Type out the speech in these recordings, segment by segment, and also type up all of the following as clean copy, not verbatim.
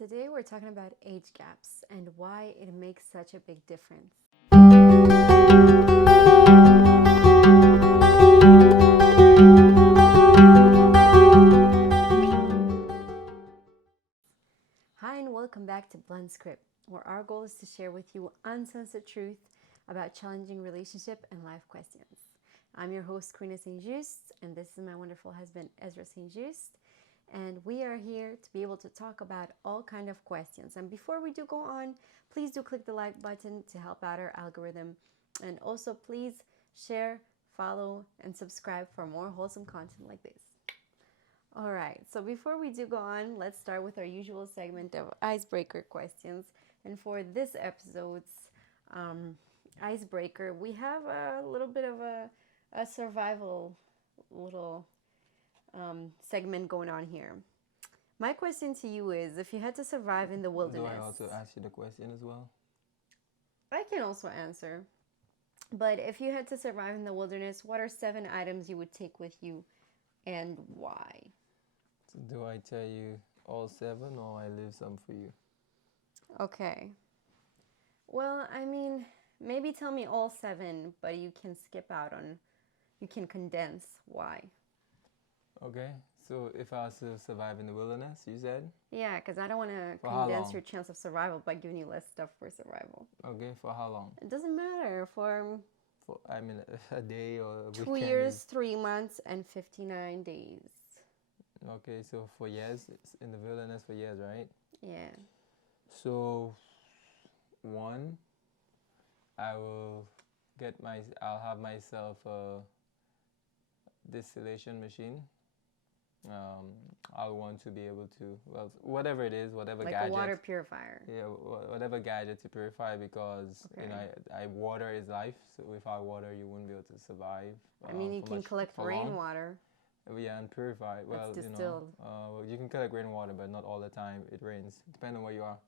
Today we're talking about age gaps and why it makes such a big difference. Hi and welcome back to Blunt Script, where our goal is to share with you uncensored truth about challenging relationship and life questions. I'm your host, Karina Saint-Just, and this is my wonderful husband, Ezra Saint-Just. And we are here to be able to talk about all kind of questions. And before we do go on, please do click the like button to help out our algorithm. And also please share, follow, and subscribe for more wholesome content like this. All right, so before we do go on, let's start with our usual segment of icebreaker questions. And for this episode's icebreaker, we have a little bit of a survival little segment going on here. My question to you is, if you had to survive in the wilderness... Do I also ask you the question as well? I can also answer. But if you had to survive in the wilderness, what are 7 items you would take with you and why? So do I tell you all 7 or I leave some for you? Okay. Well, I mean, maybe tell me all 7, but you can skip out on... You can condense why. Okay, so if I was to survive in the wilderness, you said? Yeah, because I don't want to For how condense long? your chance of survival by giving you less stuff for survival. Okay, for how long? It doesn't matter. For I mean, a day or a 2 weekend? years, 3 months, and 59 days. Okay, so for years, it's in the wilderness for years, right? Yeah. So, 1, I'll have myself a distillation machine. I'll want to be able to, well, whatever it is, whatever Like gadget. a water purifier. Yeah, whatever gadget to purify, because water is life. So without water, you wouldn't be able to survive. I mean, you can collect rainwater. Yeah, and purify. Well, That's distilled. You can collect rainwater, but not all the time it rains. Depending on where you are,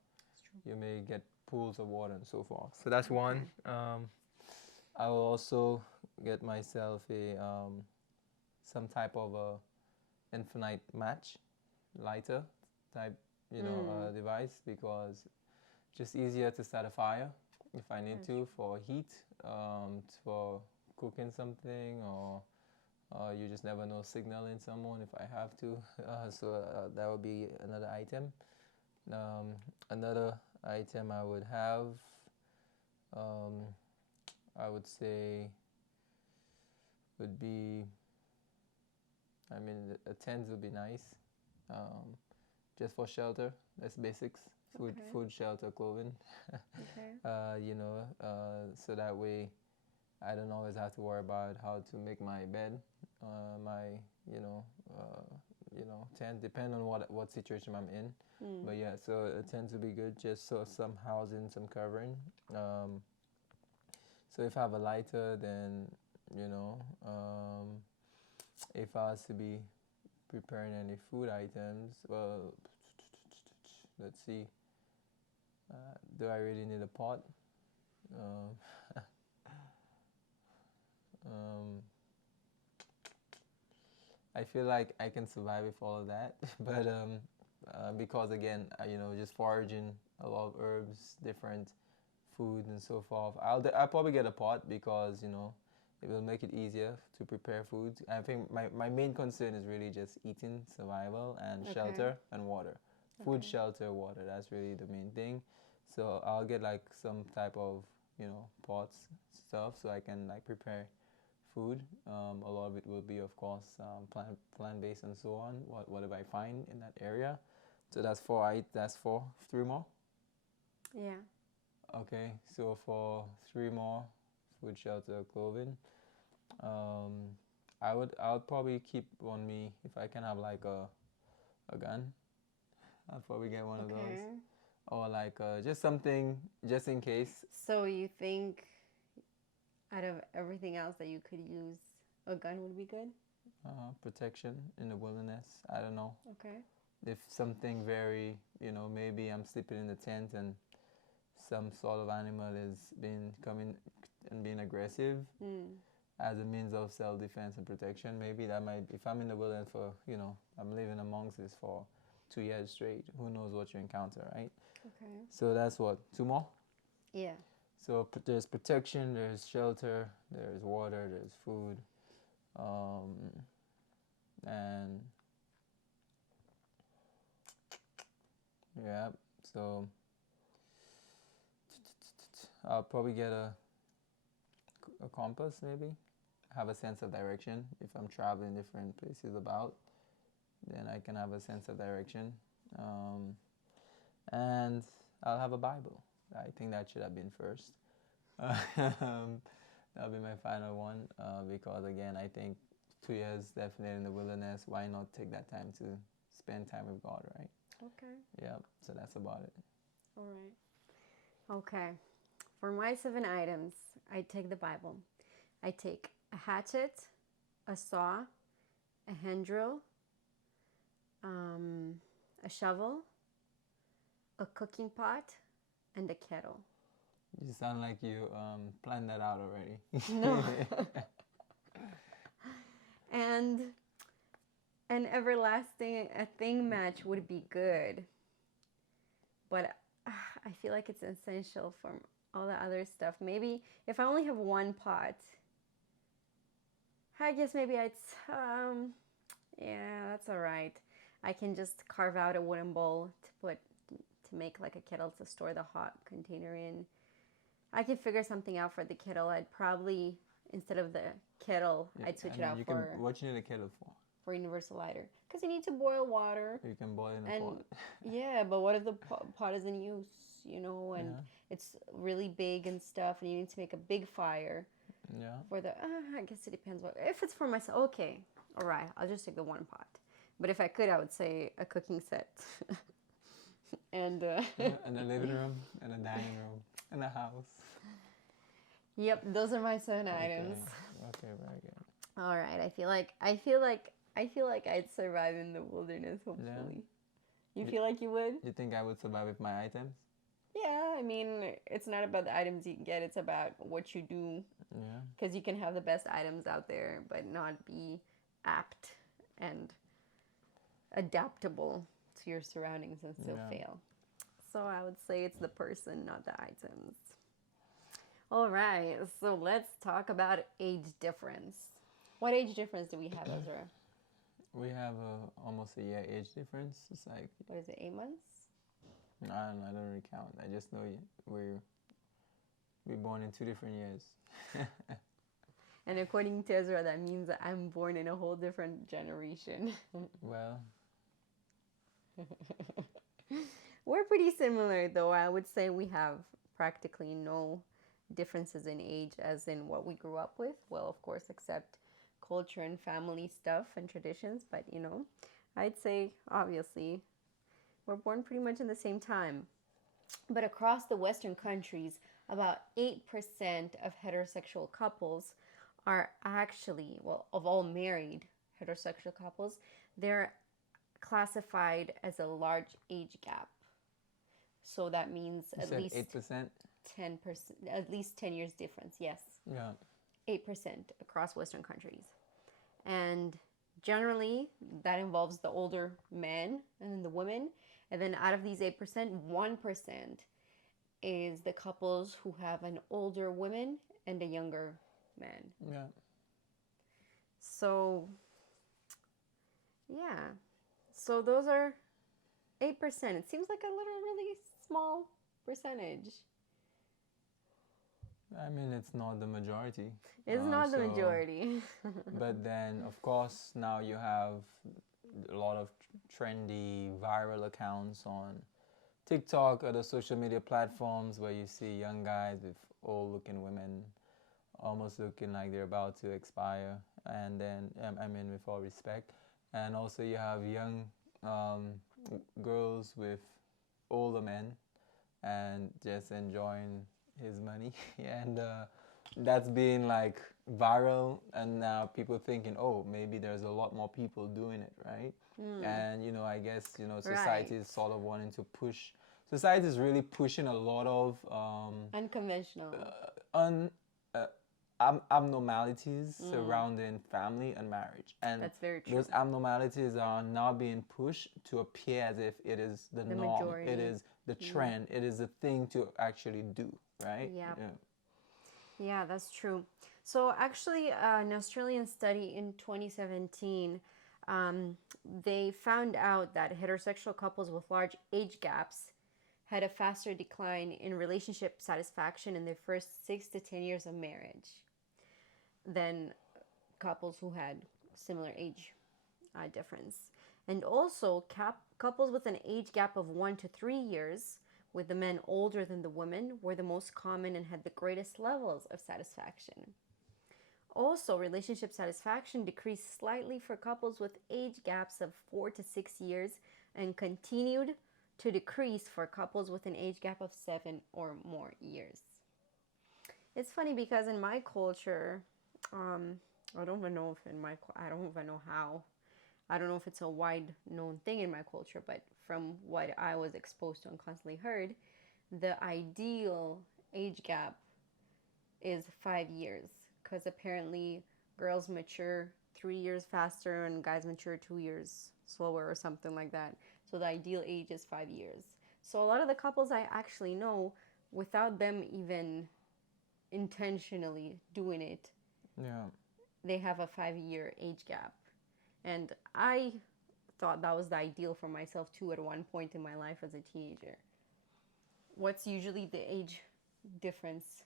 you may get pools of water and so forth. So that's one. I will also get myself a some type of a infinite match lighter type device, because just easier to start a fire if I need to for heat, for cooking something, or you just never know, signaling someone if I have to. So that would be another item. Another item I would have, I would say, would be, I mean, a tent would be nice, just for shelter. That's basics. Food, shelter, clothing. So that way I don't always have to worry about how to make my bed, my tent, depending on what situation I'm in. But yeah, so a tent would be good, just so some housing, some covering. So if I have a lighter, then if I was to be preparing any food items, well, let's see. Do I really need a pot? I feel like I can survive with all of that, but because again, just foraging a lot of herbs, different food and so forth. I'll probably get a pot, because it will make it easier to prepare food. I think my main concern is really just eating, survival, and shelter and water. Food, shelter, water. That's really the main thing. So I'll get like some type of pots stuff, so I can like prepare food. A lot of it will be, of course, plant based and so on. Whatever I find in that area. So that's 4. That's 4. 3 more. Yeah. Okay, so for 3 more, food, shelter, clothing. I'll probably keep on me, if I can have like a gun. I'll probably get one of those, or like just something just in case. So you think out of everything else that you could use, a gun would be good? Protection in the wilderness. I don't know. Okay. If something very, maybe I'm sleeping in the tent and some sort of animal is coming and being aggressive, as a means of self-defense and protection, maybe that might, if I'm in the wilderness for, I'm living amongst this for 2 years straight. Who knows what you encounter, right? Okay. So that's what, 2 more? Yeah. So there's protection, there's shelter, there's water, there's food, and yeah. So I'll probably get a compass, maybe have a sense of direction if I'm traveling different places about. Then I can have a sense of direction, and I'll have a Bible. I think that should have been first. That'll be my final one, because again, I think 2 years definitely in the wilderness. Why not take that time to spend time with God, right? Okay. Yeah. So that's about it. All right. Okay. For my 7 items, I take the Bible. I take a hatchet, a saw, a hand drill, a shovel, a cooking pot, and a kettle. You sound like you planned that out already. No. And an everlasting a thing match would be good. But I feel like it's essential for all the other stuff. Maybe if I only have one pot, I guess maybe yeah, that's all right. I can just carve out a wooden bowl to make like a kettle to store the hot container in. I can figure something out for the kettle. I'd probably, instead of the kettle, Yeah, I'd switch and it then out you for can, what you need a kettle for? universal lighter. Because you need to boil water. You can boil in a And pot. yeah, but what if the pot is in use, and Yeah. it's really big and stuff, and you need to make a big fire Yeah. for the, I guess it depends what, if it's for myself, okay, all right, I'll just take the one pot. But if I could, I would say a cooking set. And In a living room, in a dining room, in a house. Yep, those are my 7 items. Okay, very good. All right, I feel like I'd survive in the wilderness. Hopefully, you feel like you would? You think I would survive with my items? Yeah, I mean, it's not about the items you can get; it's about what you do. Yeah. Because you can have the best items out there, but not be apt and adaptable to your surroundings and still fail. So I would say it's the person, not the items. All right, so let's talk about age difference. What age difference do we have, Ezra? We have almost a year age difference. It's like, What is it, 8 months? I don't know, I don't really count. I just know we're born in 2 different years. And according to Ezra, that means that I'm born in a whole different generation. Well, We're pretty similar, though. I would say we have practically no differences in age as in what we grew up with. Well, of course, except culture and family stuff and traditions. But, I'd say, obviously, we're born pretty much in the same time. But across the Western countries, about 8% of heterosexual couples are actually, well, of all married heterosexual couples, they're classified as a large age gap. So that means you at said least 8%? 10%, at least 10 years difference, yes. Yeah. 8% across Western countries. And generally, that involves the older men and then the women. And then out of these 8%, 1% is the couples who have an older woman and a younger man. Yeah. So, yeah. So those are 8%. It seems like a really small percentage. I mean, it's not the majority. It's not the majority. But then, of course, now you have a lot of trendy viral accounts on TikTok, other social media platforms where you see young guys with old-looking women almost looking like they're about to expire. And then, I mean, with all respect. And also you have young girls with older men and just enjoying his money. And that's been like viral, and now people thinking, oh, maybe there's a lot more people doing it, right? And I guess society is sort of wanting to push. Society is really pushing a lot of unconventional. abnormalities surrounding family and marriage, and That's very true. those abnormalities are now being pushed to appear as if it is the norm, majority. it is the trend, it is the thing to actually do, right? Yeah. Yeah. Yeah, that's true. So actually, an Australian study in 2017, they found out that heterosexual couples with large age gaps had a faster decline in relationship satisfaction in their first 6 to 10 years of marriage than couples who had similar age difference. And also, couples with an age gap of 1 to 3 years, with the men older than the women, were the most common and had the greatest levels of satisfaction. Also, relationship satisfaction decreased slightly for couples with age gaps of 4 to 6 years and continued to decrease for couples with an age gap of 7 or more years. It's funny because in my culture, I don't even know if I don't even know how. I don't know if it's a wide known thing in my culture, but from what I was exposed to and constantly heard, the ideal age gap is 5 years, because apparently girls mature 3 years faster and guys mature 2 years slower or something like that. So the ideal age is 5 years. So a lot of the couples I actually know, without them even intentionally doing it, Yeah. they have a 5 year age gap. And I thought that was the ideal for myself too at one point in my life as a teenager. What's usually the age difference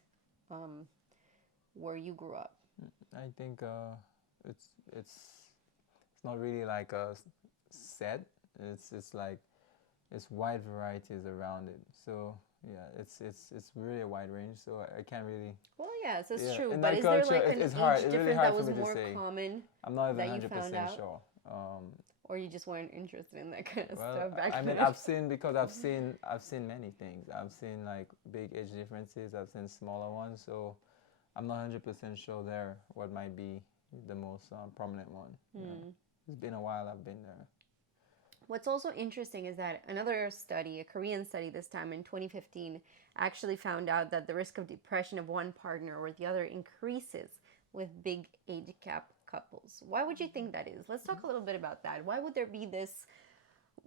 where you grew up? I think it's it's it's not really like a set. It's like it's wide varieties around it. So yeah, it's really a wide range. So I can't really. Well, yes, it's Yeah, true. in But that is there culture, like an it's age hard. It's really difference hard that for was me to more say. common I'm not even that you 100% found out? sure. Or you just weren't interested in that kind of Well, stuff back I mean, then? I've seen many things. I've seen like big age differences. I've seen smaller ones. So I'm not 100% sure there what might be the most prominent one. Yeah. It's been a while I've been there. What's also interesting is that another study, a Korean study this time in 2015, actually found out that the risk of depression of one partner or the other increases with big age gap couples. Why would you think that is? Let's talk a little bit about that. Why would there be this?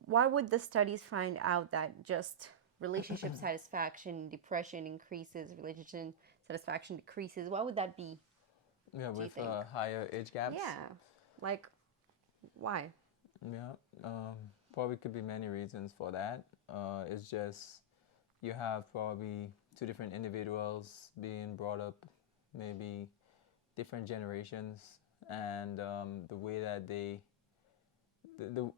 Why would the studies find out that just relationship satisfaction, depression increases, relationship satisfaction decreases? Why would that be? Yeah, Do you with think? higher age gaps. Yeah, like why? Yeah, probably could be many reasons for that. It's just you have probably two different individuals being brought up, maybe different generations, and the way that the, the,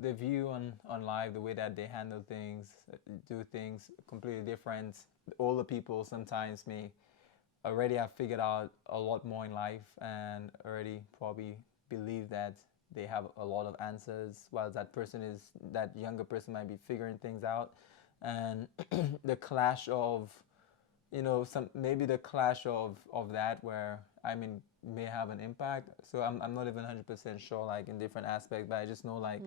the view on life, the way that they handle things, do things completely different. The older people sometimes may already have figured out a lot more in life and already probably believe that they have a lot of answers, while that younger person might be figuring things out, and the clash of some maybe the clash of that where I mean may have an impact. So I'm not even 100% sure like in different aspects, but I just know like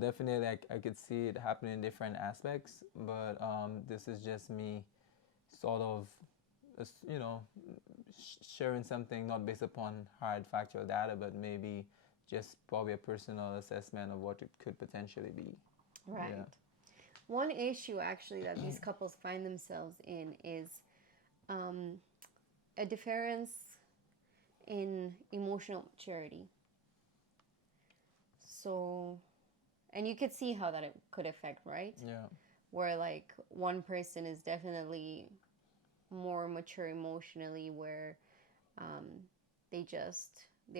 definitely I could see it happening in different aspects, but this is just me sort of you know sharing something not based upon hard factual data, but maybe just probably a personal assessment of what it could potentially be. Right. Yeah. One issue actually that these couples find themselves in is a difference in emotional maturity. So, and you could see how that it could affect, right? Yeah. Where like one person is definitely more mature emotionally, where um, they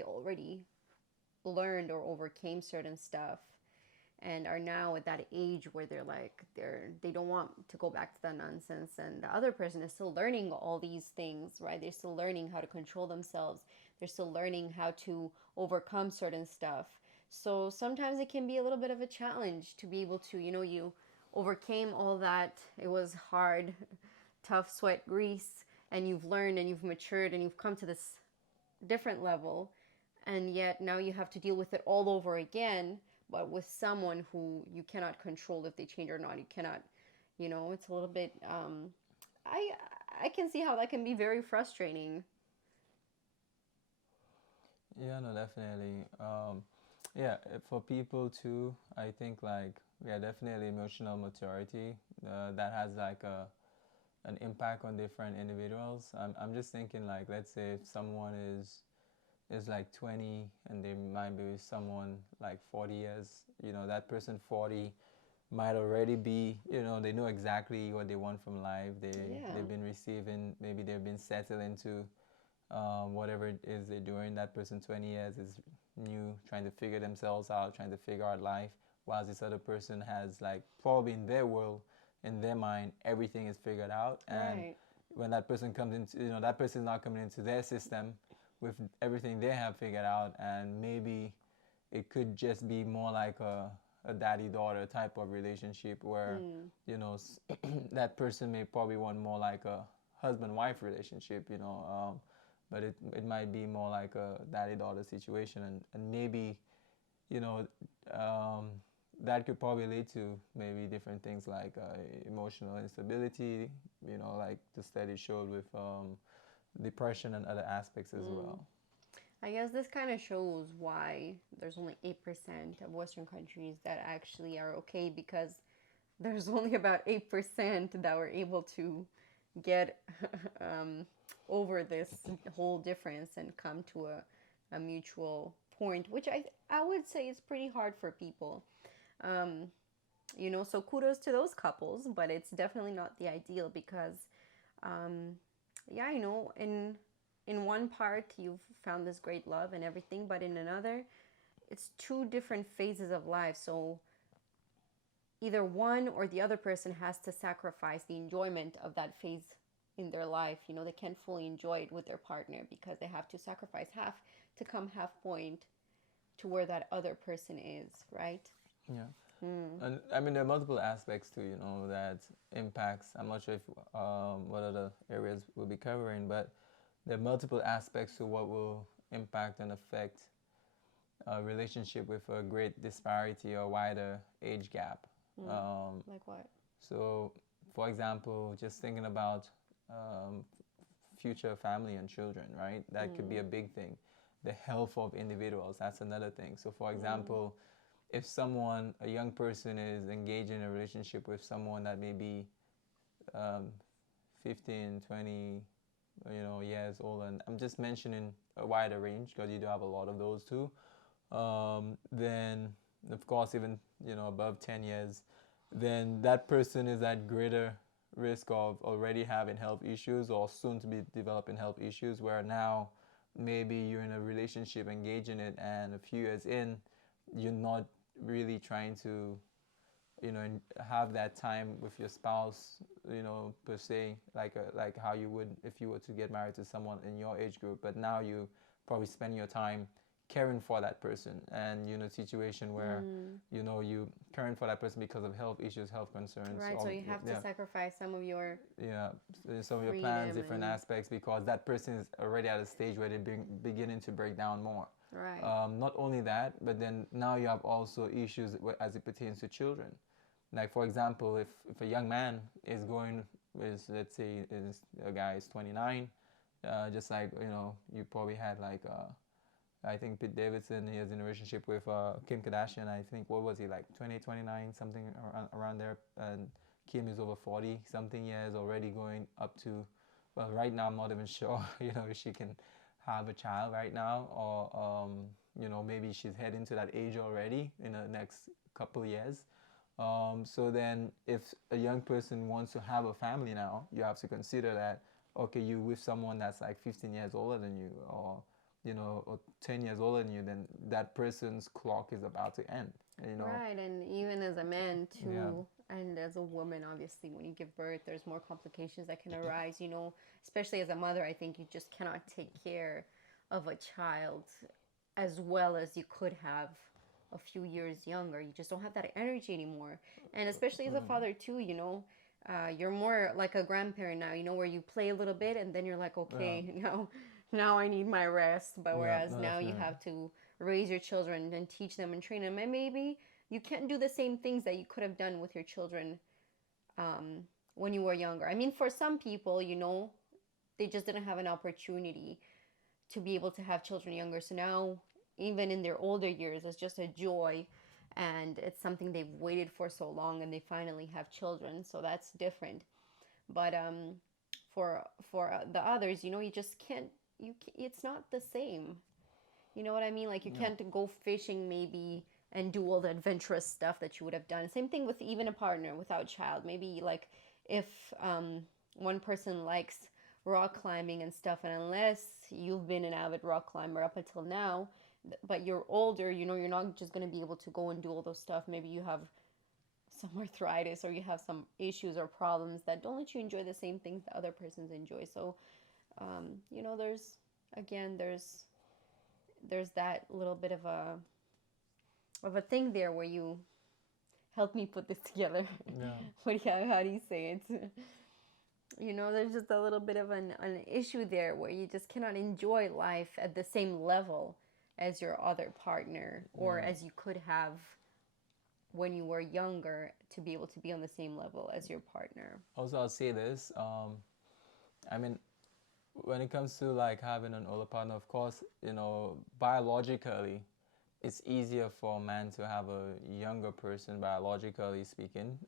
already learned or overcame certain stuff and are now at that age where they don't want to go back to that nonsense, and the other person is still learning all these things, right? They're still learning how to control themselves, they're still learning how to overcome certain stuff. So sometimes it can be a little bit of a challenge to be able to, you overcame all that, it was hard, tough sweat grease, and you've learned and you've matured and you've come to this different level, and yet now you have to deal with it all over again, but with someone who you cannot control if they change or not. You cannot, it's a little bit. I can see how that can be very frustrating. Yeah, no, definitely. Yeah, for people too, I think like yeah, definitely emotional maturity that has like an impact on different individuals. I'm just thinking like let's say if someone is like 20 and they might be with someone like 40 years, you know, that person 40 might already be, you know, they know exactly what they want from life. Yeah. They've been receiving, maybe they've been settled into whatever it is they're doing. That person 20 years is new, trying to figure themselves out, trying to figure out life, whilst this other person has like probably in their world, in their mind, everything is figured out. And Right. when that person comes into, you know, that person is not coming into their system with everything they have figured out, and maybe it could just be more like a daddy daughter type of relationship where Mm. you know that person may probably want more like a husband wife relationship, you know, but it might be more like a daddy daughter situation, and maybe you know um, that could probably lead to maybe different things like emotional instability, you know, like the study showed with depression and other aspects as Mm. well. I guess this kind of shows why there's only 8% of Western countries that actually are okay, because there's only about 8% that were able to get um, over this whole difference and come to a mutual point, which I would say is pretty hard for people. Um, so kudos to those couples, but it's definitely not the ideal because, um, yeah, in one part you've found this great love and everything, but in another, it's two different phases of life. So either one or the other person has to sacrifice the enjoyment of that phase in their life. They can't fully enjoy it with their partner because they have to sacrifice half to come half point to where that other person is, right? Yeah. Mm. And I mean, there are multiple aspects too, you know, that impacts. I'm not sure if what other areas we'll be covering, but there are multiple aspects to what will impact and affect a relationship with a great disparity or wider age gap. Mm. Um, Like what? so, for example, just thinking about future family and children, right? That could be Mm. a big thing. The health of individuals, that's another thing. So, for Mm. example, if someone, a young person, is engaged in a relationship with someone that may be um, 15, 20, you know, years old, and I'm just mentioning a wider range because you do have a lot of those too, then of course even, you know, above 10 years, then that person is at greater risk of already having health issues or soon to be developing health issues, where now maybe you're in a relationship engaging it and a few years in you're not really trying to, you know, have that time with your spouse, you know, per se, like how you would if you were to get married to someone in your age group. But now you probably spend your time caring for that person, and you know, situation where Mm. you know you caring for that person because of health issues, health concerns, Right, so or you have to yeah, sacrifice some of your yeah, some of your plans, freedom different and aspects, because that person is already at a stage where they're beginning to break down more. right. Not only that, but then now you have also issues as it pertains to children. Like for example, if a young man is going is, let's say, is a guy is 29, just like, you know, you probably had like I think Pete Davidson, he is in a relationship with Kim Kardashian. I think, what was he, like 20, 29, something around there, and Kim is over 40 something years already, going up to, well, right now I'm not even sure you know, if she can have a child right now, or you know, maybe she's heading to that age already in the next couple years. So then, if a young person wants to have a family now, you have to consider that, okay, you with someone that's like 15 years older than you, or you know, or 10 years older than you, then that person's clock is about to end. You know, Right, and even as a man yeah, too, and as a woman, obviously, when you give birth, there's more complications that can arise, especially as a mother. I think you just cannot take care of a child as well as you could have a few years younger. You just don't have that energy anymore. And especially as a father too, you're more like a grandparent now, where you play a little bit and then you're like, yeah, okay, now I need my rest. But yeah, whereas no, now you definitely, have to raise your children and teach them and train them, and maybe you can't do the same things that you could have done with your children um, when you were younger. I mean, for some people, they just didn't have an opportunity to be able to have children younger. So now, even in their older years, it's just a joy, and it's something they've waited for so long, and they finally have children. So that's different. But for the others, you just can't. It's not the same. You know what I mean? Like, you Yeah. can't go fishing maybe and do all the adventurous stuff that you would have done. Same thing with even a partner without a child. Maybe like if one person likes rock climbing and stuff, and unless you've been an avid rock climber up until now, but you're older, you're not just going to be able to go and do all those stuff. Maybe you have some arthritis, or you have some issues or problems that don't let you enjoy the same things that other persons enjoy. So, there's, again, there's that little bit of a thing there where you help me put this together. Yeah. How do you say it? There's just a little bit of an issue there where you just cannot enjoy life at the same level as your other partner, or Yeah. as you could have when you were younger, to be able to be on the same level as your partner. Also, I'll say this. I mean, when it comes to like having an older partner, of course, biologically, it's easier for a man to have a younger person, biologically speaking,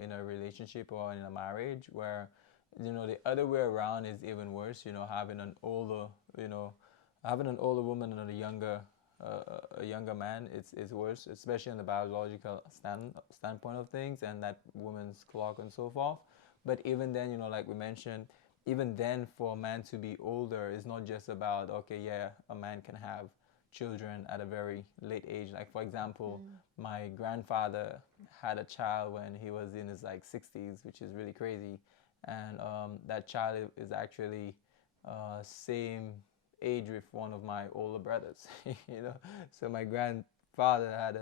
in a relationship or in a marriage, where, the other way around is even worse. You know, having an older woman and a younger man, it's worse, especially in the biological standpoint of things, and that woman's clock and so forth. But even then, like we mentioned, even then, for a man to be older is not just about, okay, yeah, a man can have children at a very late age. Like, for example, my grandfather had a child when he was in his like 60s, which is really crazy. And that child is actually same age with one of my older brothers. So my grandfather had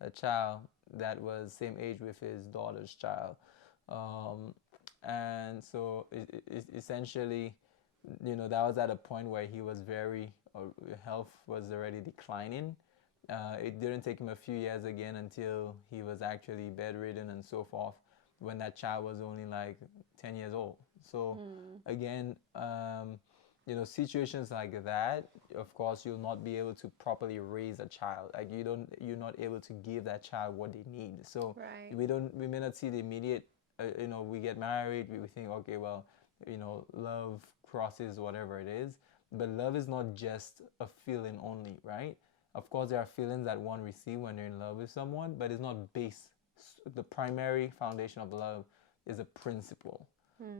a child that was same age with his daughter's child. Um, and so essentially, that was at a point where he was very health was already declining. It didn't take him a few years again until he was actually bedridden and so forth, when that child was only like 10 years old. So again, situations like that, of course, you'll not be able to properly raise a child. Like, you're not able to give that child what they need. So Right. we may not see the immediate, we get married, we think, okay, well, love crosses whatever it is. But love is not just a feeling only, right? Of course, there are feelings that one receives when they're in love with someone, but it's not based. The primary foundation of love is a principle.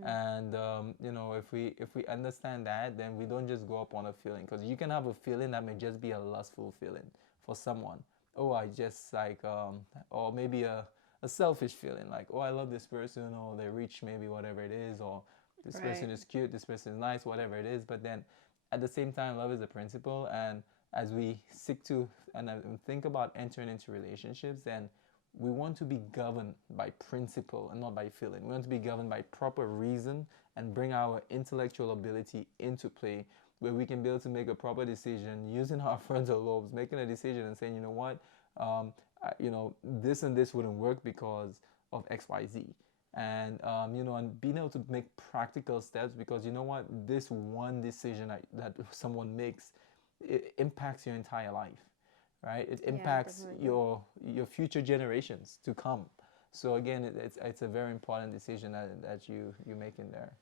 And if we understand that, then we don't just go up on a feeling, because you can have a feeling that may just be a lustful feeling for someone. Oh, I just like, or maybe a selfish feeling, like, oh, I love this person, or they're rich, maybe, whatever it is, or this Right. person is cute, this person is nice, whatever it is. But then at the same time, love is a principle. And as we seek to and think about entering into relationships, then we want to be governed by principle and not by feeling. We want to be governed by proper reason and bring our intellectual ability into play, where we can be able to make a proper decision using our frontal lobes, making a decision and saying, you know what, this and this wouldn't work because of XYZ. And being able to make practical steps, because you know what, this one decision that someone makes, it impacts your entire life, right? It Yeah, impacts definitely. your future generations to come. So again, it's a very important decision that you make in there.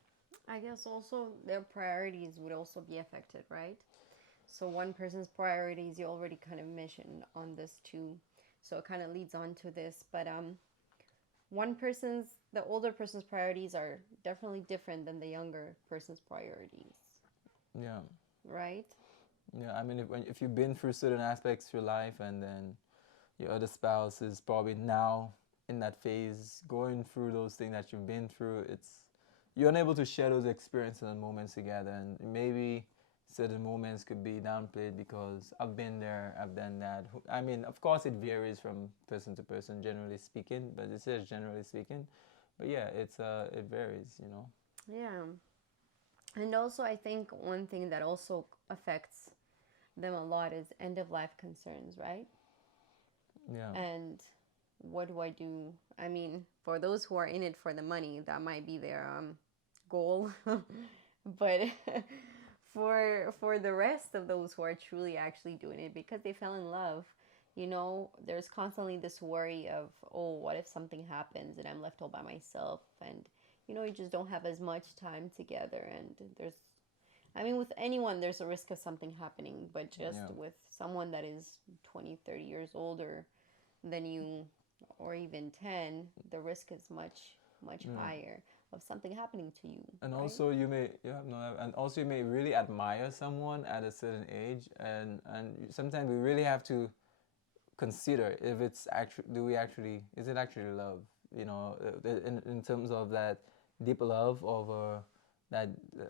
I guess also their priorities would also be affected, right? So one person's priorities, you already kind of mentioned on this too. So it kind of leads on to this, but the older person's priorities are definitely different than the younger person's priorities, Yeah, right? yeah. I mean, if you've been through certain aspects of your life, and then your other spouse is probably now in that phase, going through those things that you've been through, you're unable to share those experiences and moments together. And maybe certain moments could be downplayed because I've been there, I've done that. I mean, of course, it varies from person to person, generally speaking, but it says generally speaking. But yeah, it varies. Yeah. And also, I think one thing that also affects them a lot is end of life concerns, right? Yeah. And what do I do? I mean, for those who are in it for the money, that might be their goal. But for the rest of those who are truly actually doing it because they fell in love, there's constantly this worry of, oh, what if something happens and I'm left all by myself, and you just don't have as much time together. And with anyone there's a risk of something happening, but just with someone that is 20, 30 years older than you, or even 10, the risk is much higher of something happening to you. And right? also you may and also you may really admire someone at a certain age, and sometimes we really have to consider if it's actually, is it actually love, in terms of that deep love of a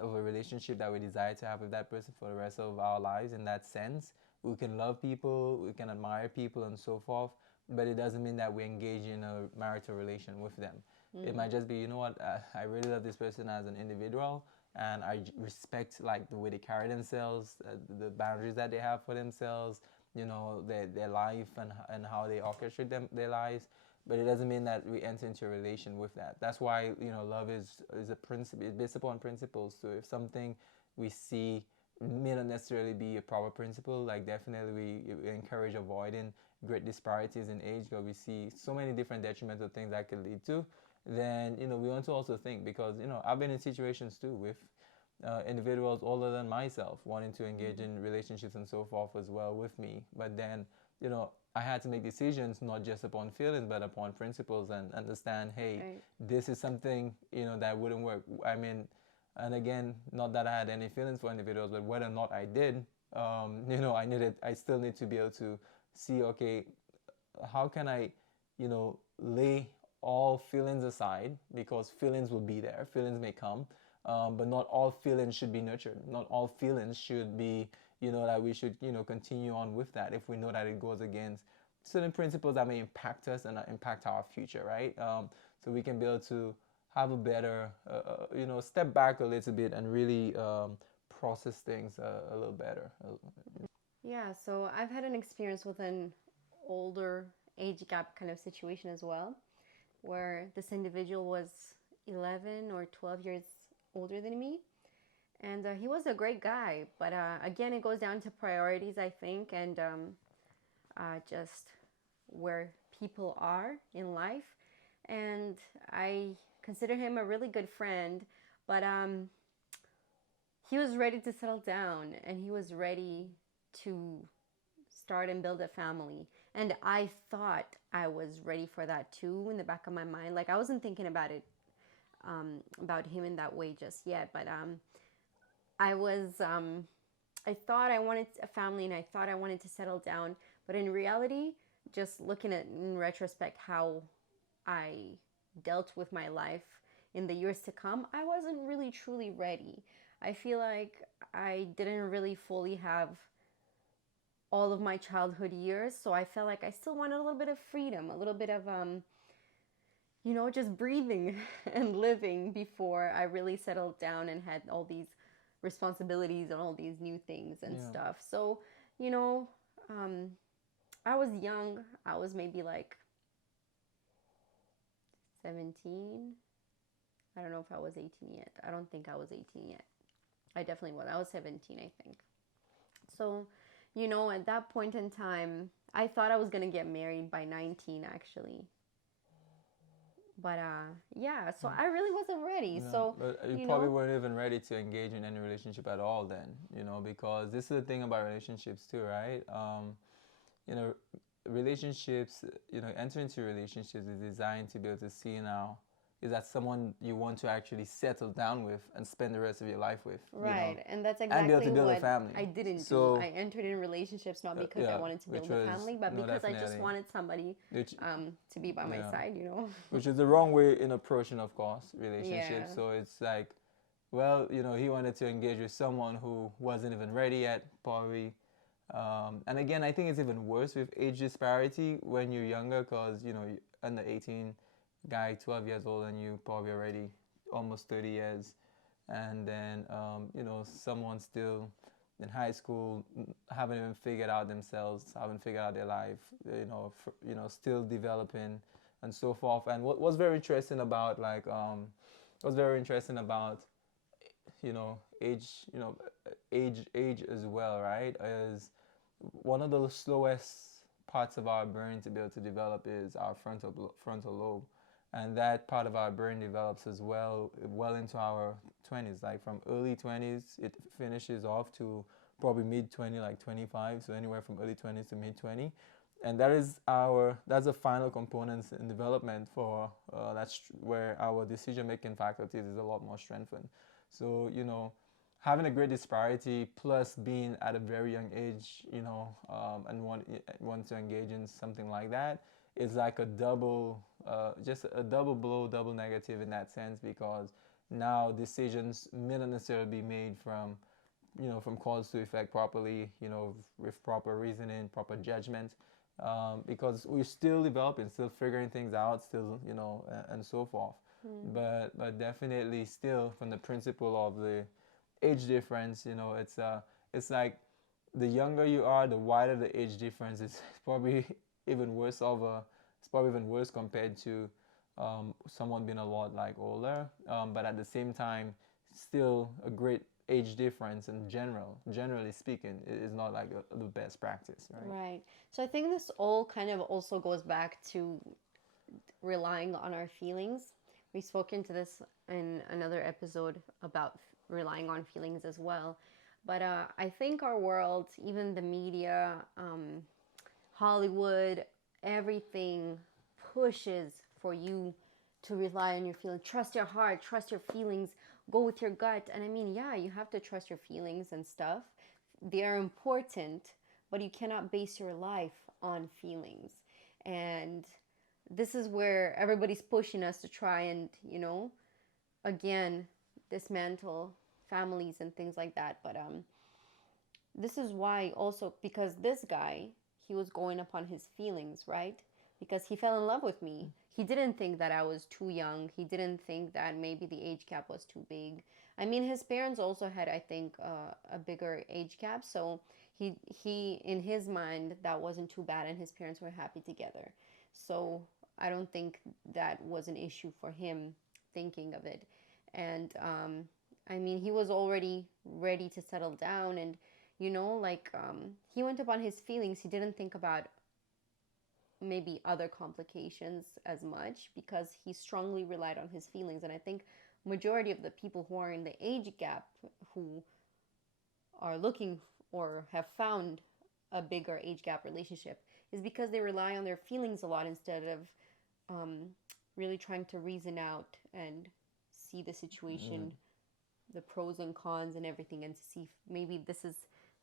relationship that we desire to have with that person for the rest of our lives. In that sense, we can love people, we can admire people and so forth, but it doesn't mean that we engage in a marital relation with them. It might just be, I really love this person as an individual, and I respect like the way they carry themselves, the boundaries that they have for themselves, their life, and how they orchestrate their lives. But it doesn't mean that we enter into a relation with that. That's why love is a principle. It's based upon principles. So if something we see may not necessarily be a proper principle, like definitely we encourage avoiding great disparities in age, because we see so many different detrimental things that could lead to. Then we want to also think, because I've been in situations too with individuals older than myself wanting to engage in relationships and so forth as well with me. But then I had to make decisions not just upon feelings but upon principles, and understand, hey, Right. this is something that wouldn't work. I mean, and again, not that I had any feelings for individuals, but whether or not I did, I still need to be able to see, okay, how can I lay all feelings aside, because feelings will be there, feelings may come, but not all feelings should be nurtured. Not all feelings should be, that we should, continue on with that if we know that it goes against certain principles that may impact us and impact our future, right? So we can be able to have a better, step back a little bit and really process things a little better. Yeah, so I've had an experience with an older age gap kind of situation as well, where this individual was 11 or 12 years older than me. And he was a great guy. But again, it goes down to priorities, I think, and just where people are in life. And I consider him a really good friend, but he was ready to settle down, and he was ready to start and build a family. And I thought I was ready for that too, in the back of my mind. Like, I wasn't thinking about it, about him in that way just yet, but I was, I thought I wanted a family, and I thought I wanted to settle down. But in reality, just looking at in retrospect how I dealt with my life in the years to come, I wasn't really truly ready. I feel like I didn't really fully have all of my childhood years, so I felt like I still wanted a little bit of freedom, a little bit of just breathing and living before I really settled down and had all these responsibilities and all these new things and stuff. So, I was young. I was maybe like 17. I don't know if I was 18 yet. I don't think I was 18 yet. I definitely was. I was 17, I think. So, at that point in time, I thought I was going to get married by 19, actually. But yeah, so I really wasn't ready. Yeah, So but you probably weren't even ready to engage in any relationship at all then, because this is the thing about relationships too, right? Relationships, entering into relationships is designed to be able to see now, is that someone you want to actually settle down with and spend the rest of your life with. Right, and that's and be able exactly to build what a family. I didn't So, do. I entered in relationships not because I wanted to build a family, but because I just wanted somebody to be by my side, Which is the wrong way in approaching, of course, relationships. Yeah. So it's like, well, he wanted to engage with someone who wasn't even ready yet, probably. And again, I think it's even worse with age disparity when you're younger, because, under 18, guy 12 years old and you probably already almost 30 years. And then, someone still in high school, haven't even figured out themselves, haven't figured out their life, still developing and so forth. And was very interesting about, age as well, right? Is one of the slowest parts of our brain to be able to develop is our frontal lobe, and that part of our brain develops as well into our 20s. Like from early 20s, it finishes off to probably mid 20, like 25. So anywhere from early 20s to mid 20, and that's the final components in development for that's where our decision making faculties is a lot more strengthened. So having a great disparity plus being at a very young age, and want to engage in something like that is like a double, just a double blow, double negative in that sense, because now decisions may not necessarily be made from from cause to effect properly, with proper reasoning, proper judgment, because we're still developing, still figuring things out, still, and so forth. But definitely still from the principle of the age difference, it's like the younger you are, the wider the age difference. It's probably even worse it's probably even worse compared to someone being a lot like older. But at the same time, still a great age difference in generally speaking, is not like the best practice, right? Right. So I think this all kind of also goes back to relying on our feelings. We spoke into this in another episode about relying on feelings as well. But I think our world, even the media, Hollywood, everything pushes for you to rely on your feelings. Trust your heart, trust your feelings, go with your gut. And I mean, yeah, you have to trust your feelings and stuff. They are important, but you cannot base your life on feelings. And this is where everybody's pushing us to try and, again, dismantle families and things like that. But this is why also, because this guy, he was going upon his feelings, right? Because he fell in love with me. He didn't think that I was too young. He didn't think that maybe the age gap was too big. I mean, his parents also had, I think, a bigger age gap. So he in his mind, that wasn't too bad, and his parents were happy together. So I don't think that was an issue for him thinking of it. And I mean, he was already ready to settle down, and he went upon his feelings. He didn't think about maybe other complications as much because he strongly relied on his feelings. And I think majority of the people who are in the age gap, who are looking or have found a bigger age gap relationship, is because they rely on their feelings a lot instead of really trying to reason out and see the situation, the pros and cons and everything, and to see if maybe this is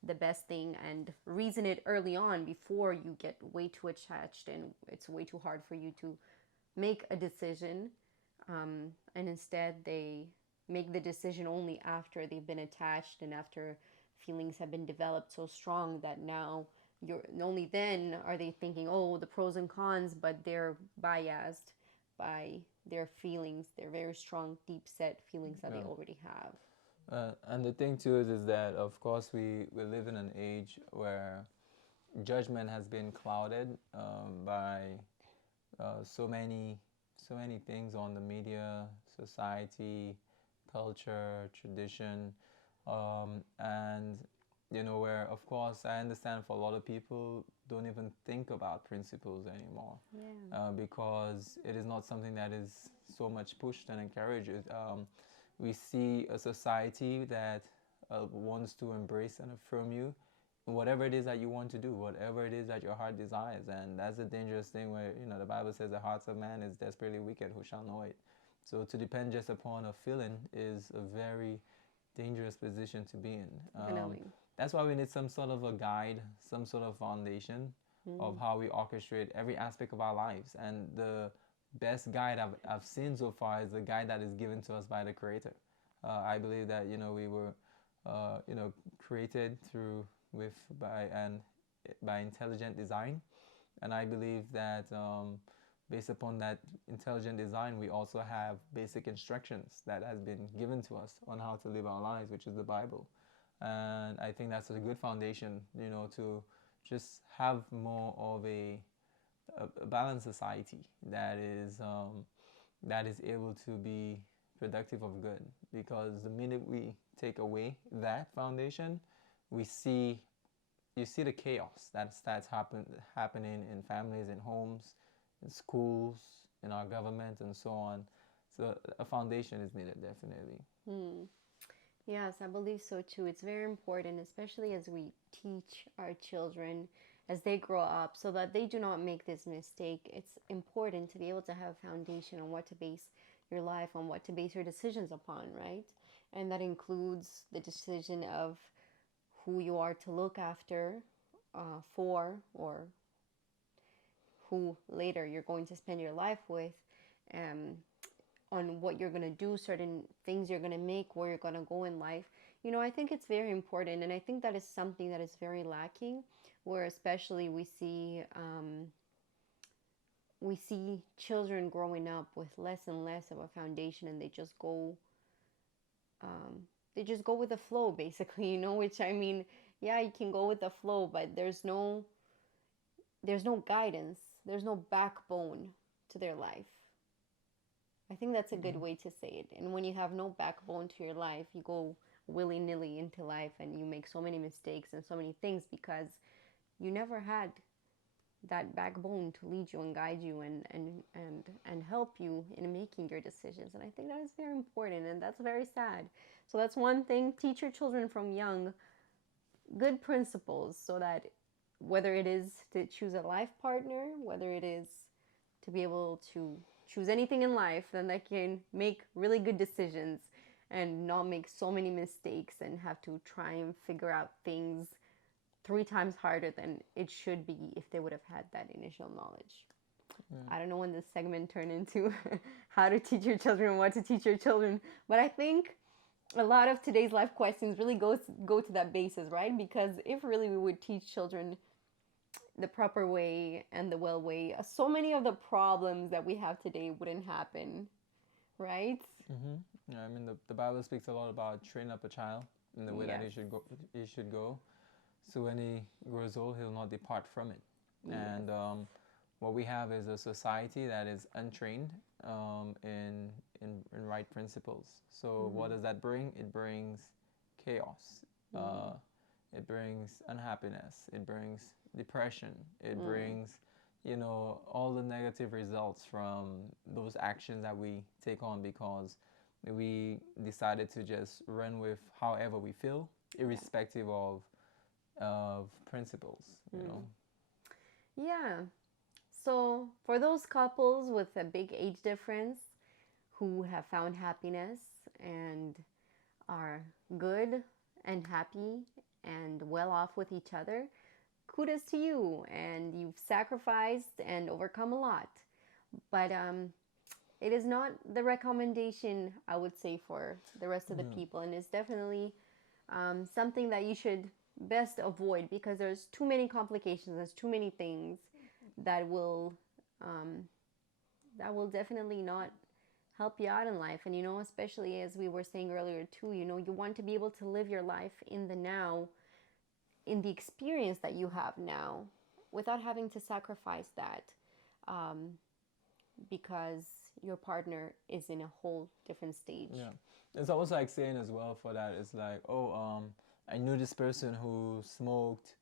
the best thing, and reason it early on before you get way too attached and it's way too hard for you to make a decision. And instead they make the decision only after they've been attached and after feelings have been developed so strong that now you're only then are they thinking, oh, the pros and cons, but they're biased by their feelings, their very strong, deep set feelings that they already have. And the thing too is that of course we live in an age where judgment has been clouded by so many things on the media, society, culture, tradition, and where of course I understand for a lot of people don't even think about principles anymore, Yeah. because it is not something that is so much pushed and encouraged. We see a society that wants to embrace and affirm you in whatever it is that you want to do, whatever it is that your heart desires. And that's a dangerous thing where, the Bible says the heart of man is desperately wicked, who shall know it? So to depend just upon a feeling is a very dangerous position to be in. That's why we need some sort of a guide, some sort of foundation of how we orchestrate every aspect of our lives. And the best guide I've seen so far is the guide that is given to us by the Creator. I believe that we were created by intelligent design, and I believe that based upon that intelligent design, we also have basic instructions that has been given to us on how to live our lives, which is the Bible. And I think that's a good foundation, to just have more of a balanced society that is able to be productive of good, because the minute we take away that foundation, we see you see the chaos that starts happening in families, in homes, in schools, in our government, and so on. So a foundation is needed, definitely. Yes, I believe so too. It's very important, especially as we teach our children as they grow up, so that they do not make this mistake. It's important to be able to have a foundation on what to base your life, on what to base your decisions upon, right? And that includes the decision of who you are to look after for, or who later you're going to spend your life with, um, on what you're going to do, certain things you're going to make, where you're going to go in life. I think it's very important, and I think that is something that is very lacking, where especially we see children growing up with less and less of a foundation, and they just go with the flow, basically, which, I mean, yeah, you can go with the flow, but there's no guidance, there's no backbone to their life. I think that's a good way to say it. And when you have no backbone to your life, you go willy-nilly into life, and you make so many mistakes and so many things because you never had that backbone to lead you and guide you and help you in making your decisions. And I think that is very important, and that's very sad. So that's one thing. Teach your children from young good principles, so that whether it is to choose a life partner, whether it is to be able to choose anything in life, then they can make really good decisions and not make so many mistakes and have to try and figure out things 3 times harder than it should be if they would have had that initial knowledge. I don't know when this segment turned into how to teach your children, what to teach your children, but I think a lot of today's life questions really go to that basis, right? Because if really we would teach children the proper way and the well way, so many of the problems that we have today wouldn't happen, right? Yeah, I mean, the Bible speaks a lot about train up a child in the way that he Yes. should go. So when he grows old, he'll not depart from it. And what we have is a society that is untrained in right principles. So what does that bring? It brings chaos. It brings unhappiness. It brings depression. It brings, all the negative results from those actions that we take on, because we decided to just run with however we feel, irrespective of principles, Yeah. So for those couples with a big age difference who have found happiness and are good and happy and well off with each other, kudos to you, and you've sacrificed and overcome a lot. But it is not the recommendation, I would say, for the rest of the people, and it's definitely something that you should best avoid, because there's too many complications, there's too many things that will definitely not help you out in life. And especially as we were saying earlier too, you want to be able to live your life in the now, in the experience that you have now, without having to sacrifice that, because your partner is in a whole different stage. Yeah. It's almost like saying as well for that, it's like, I knew this person who smoked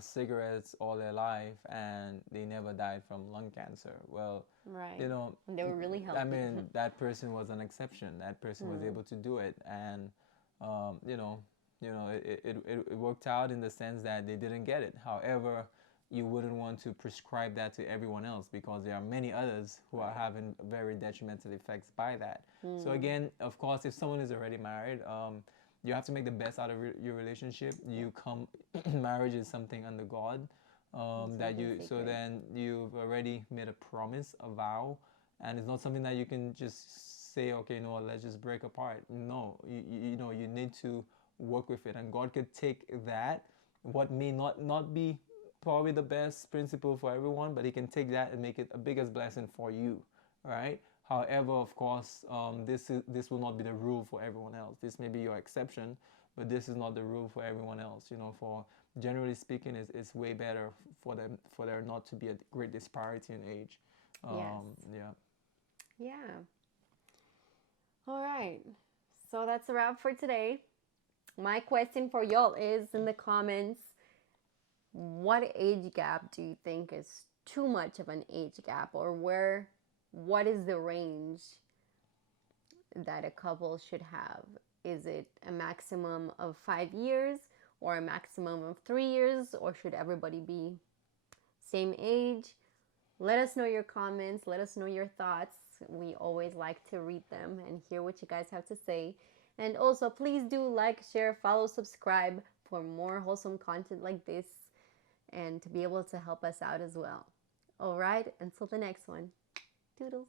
cigarettes all their life and they never died from lung cancer. Well, Right. And they were really healthy. I mean, that person was an exception. That person was able to do it, and it worked out in the sense that they didn't get it. However, you wouldn't want to prescribe that to everyone else, because there are many others who are having very detrimental effects by that. So again, of course, if someone is already married, you have to make the best out of your relationship. Marriage is something under God, so then you've already made a promise, a vow, and it's not something that you can just say, okay, no, let's just break apart. No, you need to work with it, and God could take that, what may not be probably the best principle for everyone, but he can take that and make it a biggest blessing for you, right? However, of course, this will not be the rule for everyone else. This may be your exception, but this is not the rule for everyone else. For generally speaking, it's way better for there not to be a great disparity in age. Yes. Yeah. Yeah. All right. So that's a wrap for today. My question for y'all is in the comments, what age gap do you think is too much of an age gap, or what is the range that a couple should have? Is it a maximum of 5 years or a maximum of 3 years, or should everybody be same age? Let us know your comments. Let us know your thoughts. We always like to read them and hear what you guys have to say. And also, please do like, share, follow, subscribe for more wholesome content like this and to be able to help us out as well. All right, until the next one. Toodles.